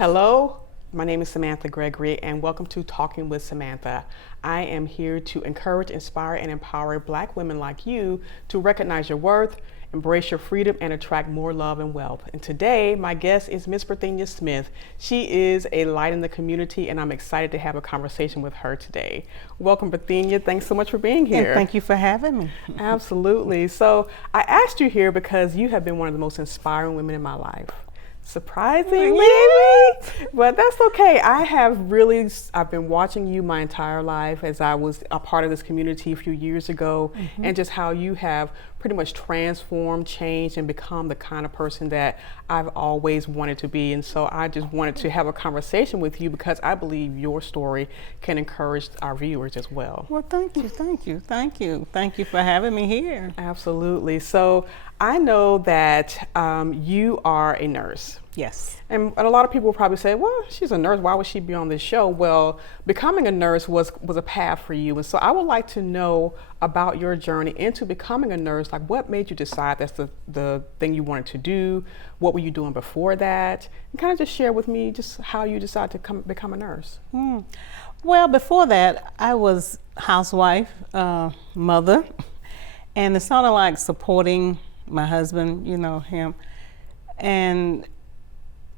Hello, my name is Samantha Gregory, and welcome to Talking with Samantha. I am here to encourage, inspire, and empower Black women like you to recognize your worth, embrace your freedom, and attract more love and wealth. And today, my guest is Miss Perthenia Smith. She is a light in the community, and I'm excited to have a conversation with her today. Welcome, Perthenia. Thanks so much for being here. And thank you for having me. Absolutely. So I asked you here because you have been one of the most inspiring women in my life. Surprisingly, but that's okay. I've been watching you my entire life as I was a part of this community a few years ago, and just how you have pretty much transformed, changed, and become the kind of person that I've always wanted to be. And so I just wanted to have a conversation with you because I believe your story can encourage our viewers as well. Well, thank you. Thank you for having me here. Absolutely. So I know that you are a nurse. Yes. And a lot of people will probably say, well, she's a nurse. Why would she be on this show? Well, becoming a nurse was a path for you. And so I would like to know about your journey into becoming a nurse. Like, what made you decide that's the thing you wanted to do? What were you doing before that? And kind of just share with me just how you decided to become a nurse. Well, before that, I was housewife, mother, and it's sort of like supporting my husband, him, and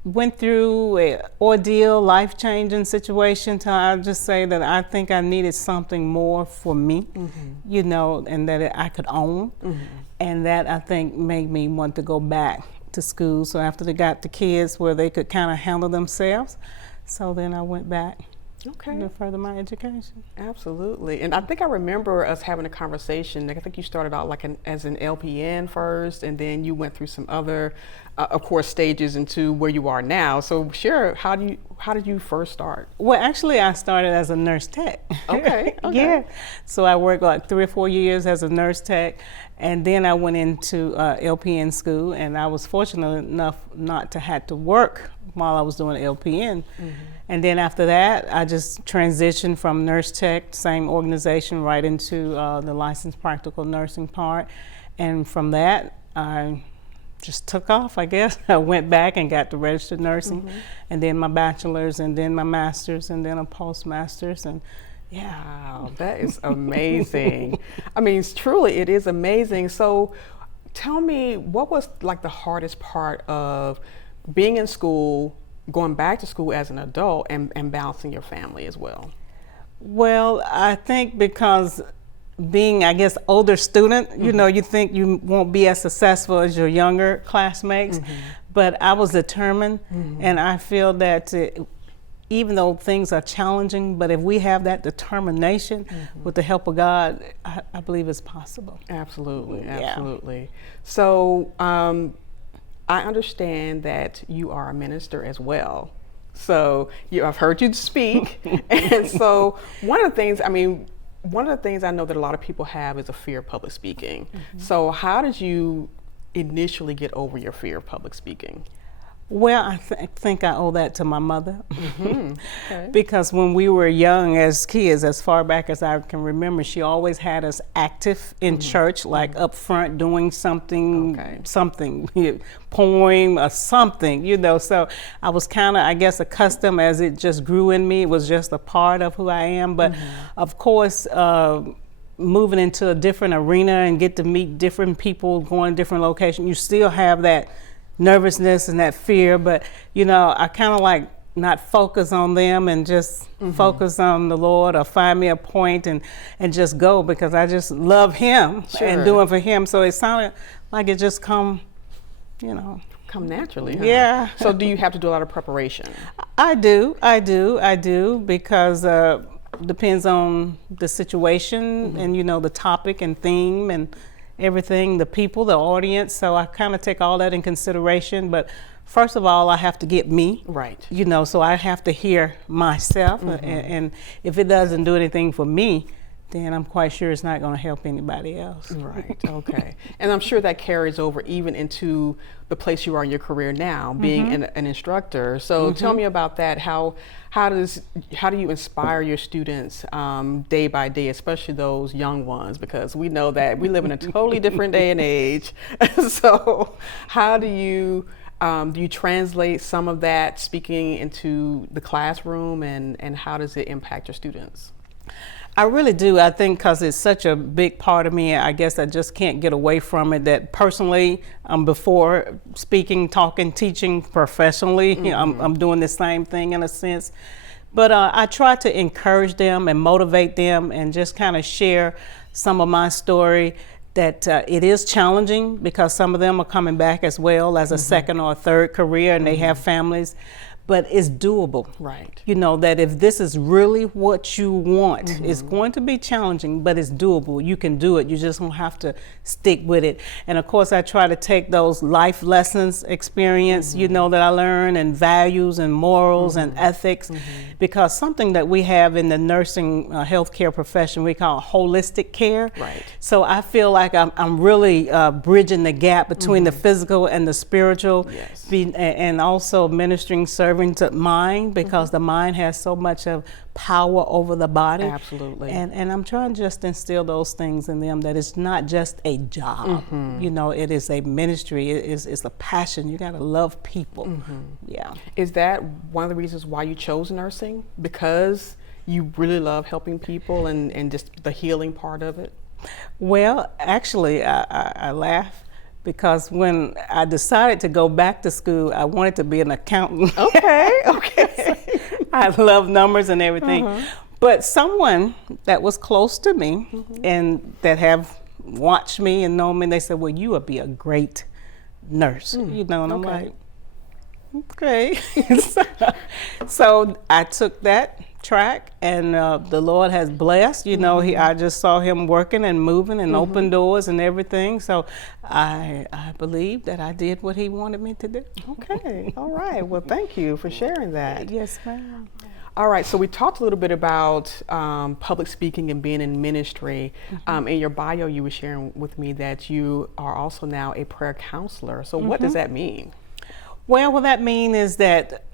went through an ordeal, life-changing situation till I just say that I think I needed something more for me, and that I could own. And that I think made me want to go back to school. So after they got the kids where they could kind of handle themselves, so then I went back. Okay. To further my education. Absolutely. And I think I remember us having a conversation. I think you started out as an LPN first, and then you went through some other, of course, stages into where you are now. So share, how did you first start? Well, actually, I started as a nurse tech. Okay. Yeah. So I worked like 3 or 4 years as a nurse tech, and then I went into LPN school, and I was fortunate enough not to have to work while I was doing LPN. And then after that, I just transitioned from nurse tech, same organization, right into the licensed practical nursing part. And from that, I just took off, I guess. I went back and got the registered nursing, and then my bachelor's, and then my master's, and then a postmaster's, and yeah. Wow, that is amazing. I mean, truly, it is amazing. So tell me, what was like the hardest part of being in school, going back to school as an adult, and balancing your family as well? Well, I think because being, I guess, older student, you think you won't be as successful as your younger classmates, but I was determined, and I feel that even though things are challenging, but if we have that determination with the help of God, I believe it's possible. Absolutely, Yeah. absolutely. So I understand that you are a minister as well. So I've heard you speak. And so one of the things I know that a lot of people have is a fear of public speaking. So how did you initially get over your fear of public speaking? Well, I think I owe that to my mother. Okay. Because when we were young as kids, as far back as I can remember, she always had us active in church, like up front doing something, poem or something, So I was kind of, I guess, accustomed as it just grew in me. It was just a part of who I am. But of course, moving into a different arena and get to meet different people, going to different locations, you still have that nervousness and that fear, but I kind of like not focus on them and just focus on the Lord, or find me a point and just go, because I just love Him and doing for Him. So it sounded like it just come naturally, huh? Yeah. So do you have to do a lot of preparation? I do, because depends on the situation and the topic and theme and everything, the people, the audience. So I kind of take all that in consideration. But first of all, I have to get me right. So I have to hear myself, and if it doesn't do anything for me, then I'm quite sure it's not going to help anybody else. Right. Okay. And I'm sure that carries over even into the place you are in your career now, being an instructor. So tell me about that. How do you inspire your students day by day, especially those young ones? Because we know that we live in a totally different day and age. So how do you Do you translate some of that speaking into the classroom, and how does it impact your students? I really do. I think because it's such a big part of me, I guess I just can't get away from it. That personally, before speaking, talking, teaching professionally, I'm doing the same thing in a sense. But I try to encourage them and motivate them and just kind of share some of my story, that it is challenging because some of them are coming back as well as a second or a third career, and they have families. But it's doable. Right. You know, that if this is really what you want, it's going to be challenging, but it's doable. You can do it. You just don't have to stick with it. And of course, I try to take those life lessons experience, you know, that I learned, and values and morals and ethics, because something that we have in the nursing healthcare profession, we call holistic care. Right. So I feel like I'm really bridging the gap between the physical and the spiritual, Yes. and also ministering service to mind, because the mind has so much of power over the body. Absolutely. And I'm trying to just instill those things in them, that it's not just a job. You know, it is a ministry. It's a passion. You got to love people. Yeah. Is that one of the reasons why you chose nursing? Because you really love helping people and just the healing part of it? Well, actually, I laugh, because when I decided to go back to school, I wanted to be an accountant. Okay. I love numbers and everything. But someone that was close to me and that have watched me and known me, they said, well, you would be a great nurse. You know, and I'm like, okay. So I took that track, and the Lord has blessed. You know, I just saw him working and moving and open doors and everything. So I believe that I did what he wanted me to do. Okay. All right. Well, thank you for sharing that. Yes, ma'am. All right. So we talked a little bit about public speaking and being in ministry. In your bio, you were sharing with me that you are also now a prayer counselor. So what does that mean? Well, what that means is that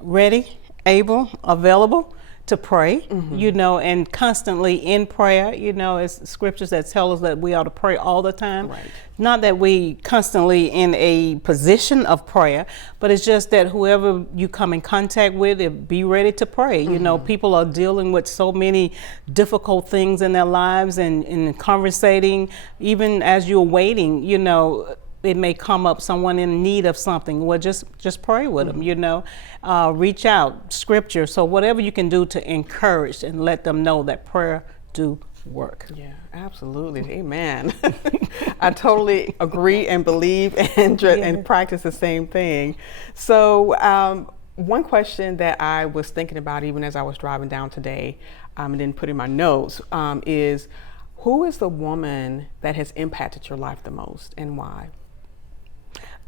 ready, able, available to pray, you know, and constantly in prayer. You know, it's scriptures that tell us that we ought to pray all the time. Right. Not that we constantly in a position of prayer, but it's just that whoever you come in contact with, be ready to pray. You know, people are dealing with so many difficult things in their lives, and conversating, even as you're waiting, you know, it may come up someone in need of something. Well, just pray with them, you know, reach out, scripture. So whatever you can do to encourage and let them know that prayer do work. Yeah, absolutely. Amen. I totally agree and believe and practice the same thing. So one question that I was thinking about even as I was driving down today, and then put in my notes, is who is the woman that has impacted your life the most, and why?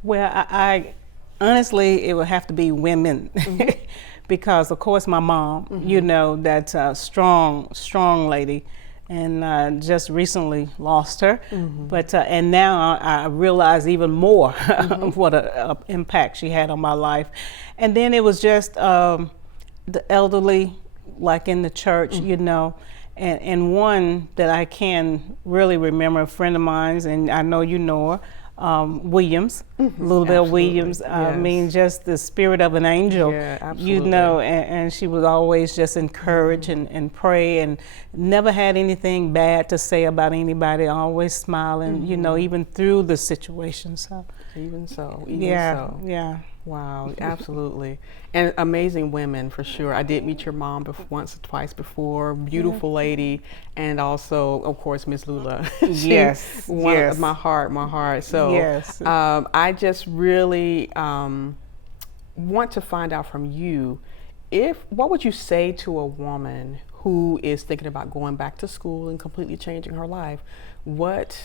Well, I honestly, it would have to be women, because of course my mom, you know, that's a strong lady, and just recently lost her. But and now I realize even more what a impact she had on my life. And then it was just the elderly, like in the church, you know. And one that I can really remember, a friend of mine's, and I know you know her, Williams, Little Bell Williams. I mean, just the spirit of an angel, you know, and she would always just encourage and pray, and never had anything bad to say about anybody, always smiling, you know, even through the situation. So even so. Wow, absolutely. And amazing women, for sure. I did meet your mom once or twice before. Beautiful lady. And also, of course, Miss Lula. Yes. Of my heart. So I just really want to find out from you, what would you say to a woman who is thinking about going back to school and completely changing her life? What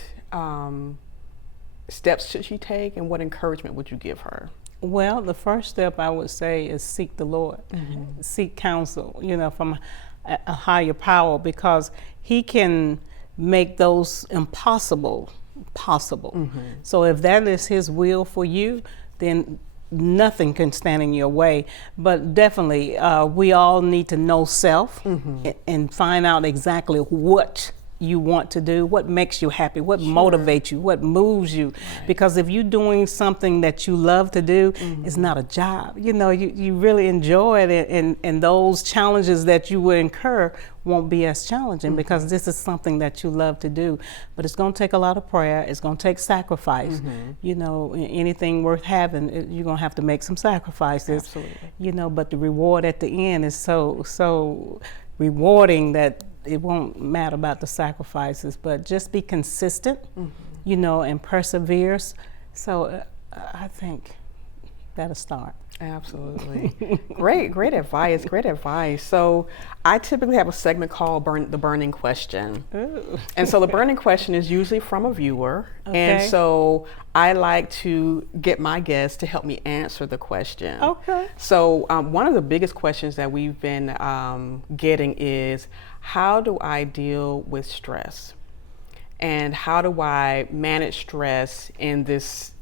steps should she take, and what encouragement would you give her? Well, the first step I would say is seek the Lord, seek counsel, you know, from a higher power, because he can make those impossible possible. So if that is his will for you, then nothing can stand in your way. But definitely, we all need to know self and find out exactly what you want to do, what makes you happy, what Sure. motivates you, what moves you. Right. Because if you're doing something that you love to do, it's not a job. You know, you really enjoy it, and those challenges that you will incur won't be as challenging because this is something that you love to do. But it's going to take a lot of prayer. It's going to take sacrifice. You know, anything worth having, you're going to have to make some sacrifices. Absolutely. You know, but the reward at the end is so rewarding that it won't matter about the sacrifices, but just be consistent, you know, and persevere. So I think that'll start. Absolutely. Great advice. Great advice. So I typically have a segment called the burning question. Ooh. And so the burning question is usually from a viewer. And Okay. so I like to get my guests to help me answer the question. Okay. So one of the biggest questions that we've been getting is, how do I deal with stress? And how do I manage stress in this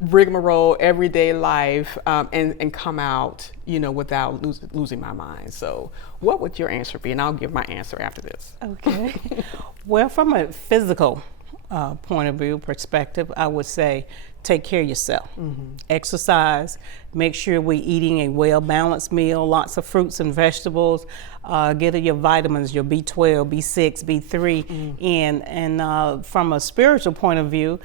rigmarole everyday life and come out, you know, without losing my mind? So what would your answer be? And I'll give my answer after this. Okay. Well, from a physical point of view perspective, I would say take care of yourself. Exercise. Make sure we're eating a well-balanced meal, lots of fruits and vegetables. Get your vitamins, your B12, B6, B3 in. And from a spiritual point of view,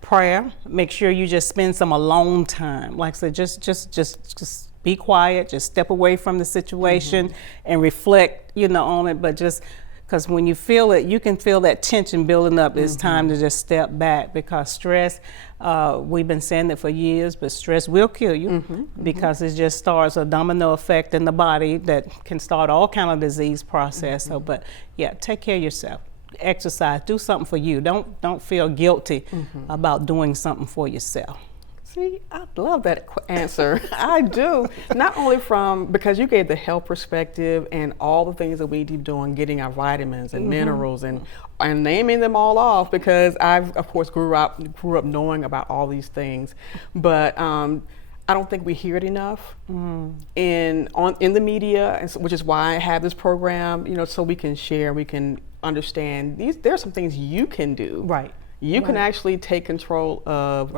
prayer. Make sure you just spend some alone time. Like I said, just be quiet. Just step away from the situation and reflect, you know, on it. But just because when you feel it, you can feel that tension building up. It's time to just step back, because stress, we've been saying it for years, but stress will kill you because it just starts a domino effect in the body that can start all kind of disease process. So, but yeah, take care of yourself. Exercise, do something for you. Don't feel guilty about doing something for yourself. See, I love that answer. I do. Not only because you gave the health perspective and all the things that we need to be doing, getting our vitamins and minerals and naming them all off, because I've, of course, grew up knowing about all these things. But I don't think we hear it enough in the media, and so, which is why I have this program, you know, so we can share, we can understand there are some things you can do. Right. You can actually take control of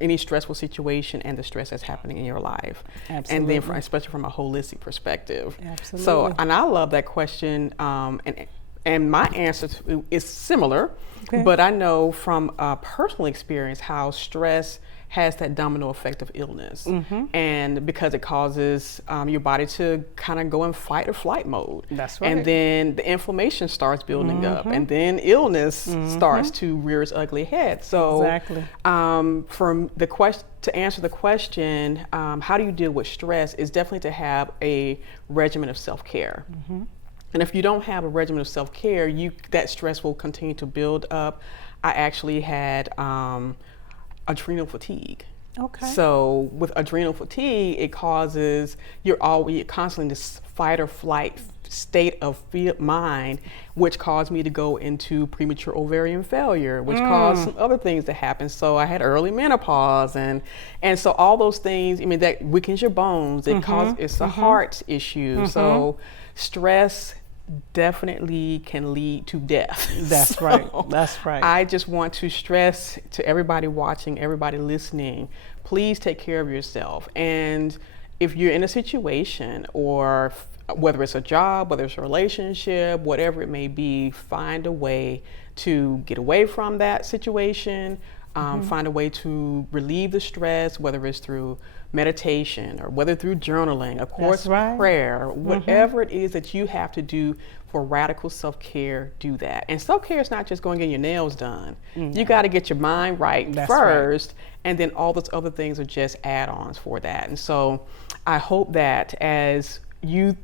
any stressful situation and the stress that's happening in your life. Absolutely. And then especially from a holistic perspective. Absolutely. So, and I love that question. And my answer is similar, but I know from personal experience how stress has that domino effect of illness. And because it causes your body to kind of go in fight or flight mode. That's right. And then the inflammation starts building up, and then illness starts to rear its ugly head. So Exactly. from to answer the question, how do you deal with stress, is definitely to have a regimen of self-care. And if you don't have a regimen of self-care, that stress will continue to build up. I actually had adrenal fatigue. Okay. So with adrenal fatigue, it causes you're constantly in this fight or flight state of mind, which caused me to go into premature ovarian failure, which caused some other things to happen. So I had early menopause, and so all those things, I mean, that weakens your bones. It's a heart issue. So stress definitely can lead to death. That's So right. That's right. I just want to stress to everybody watching, everybody listening, please take care of yourself. And if you're in a situation, or whether it's a job, whether it's a relationship, whatever it may be, find a way to get away from that situation. Find a way to relieve the stress, whether it's through meditation or whether through journaling, of course, prayer, whatever it is that you have to do for radical self-care, do that. And self-care is not just going and getting your nails done. You got to get your mind right first, and then all those other things are just add-ons for that. And so I hope that as you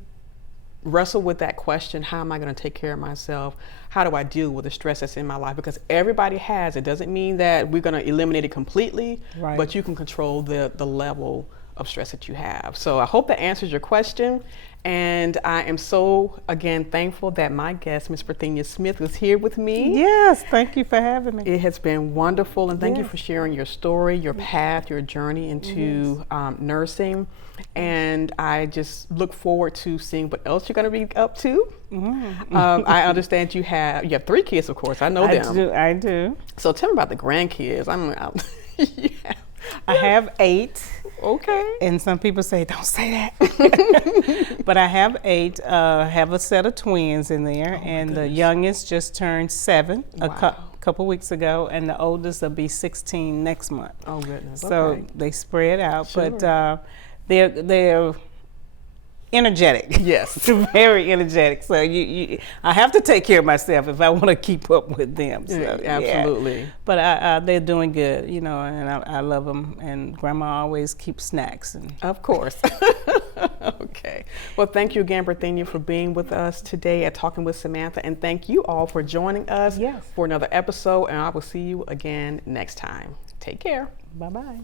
wrestle with that question, how am I going to take care of myself? How do I deal with the stress that's in my life? Because everybody has it. Doesn't mean that we're going to eliminate it completely, but you can control the level of stress that you have. So I hope that answers your question. And I am so, again, thankful that my guest, Ms. Perthenia Smith, was here with me. Yes, thank you for having me. It has been wonderful, and thank you for sharing your story, your path, your journey into nursing. And I just look forward to seeing what else you're going to be up to. I understand you have 3 kids, of course. I know them. I do. So tell me about the grandkids. I have 8. Okay. And some people say, don't say that. But I have 8. Have a set of twins in there. And the youngest just turned 7 a couple weeks ago. And the oldest will be 16 next month. Oh, goodness. So they spread out. Sure. But they're energetic. Yes. Very energetic. So I have to take care of myself if I want to keep up with them. So, absolutely. Yeah. But they're doing good, and I love them. And Grandma always keeps snacks. Of course. Okay. Well, thank you again, Perthenia, for being with us today at Talking with Samantha. And thank you all for joining us for another episode. And I will see you again next time. Take care. Bye-bye.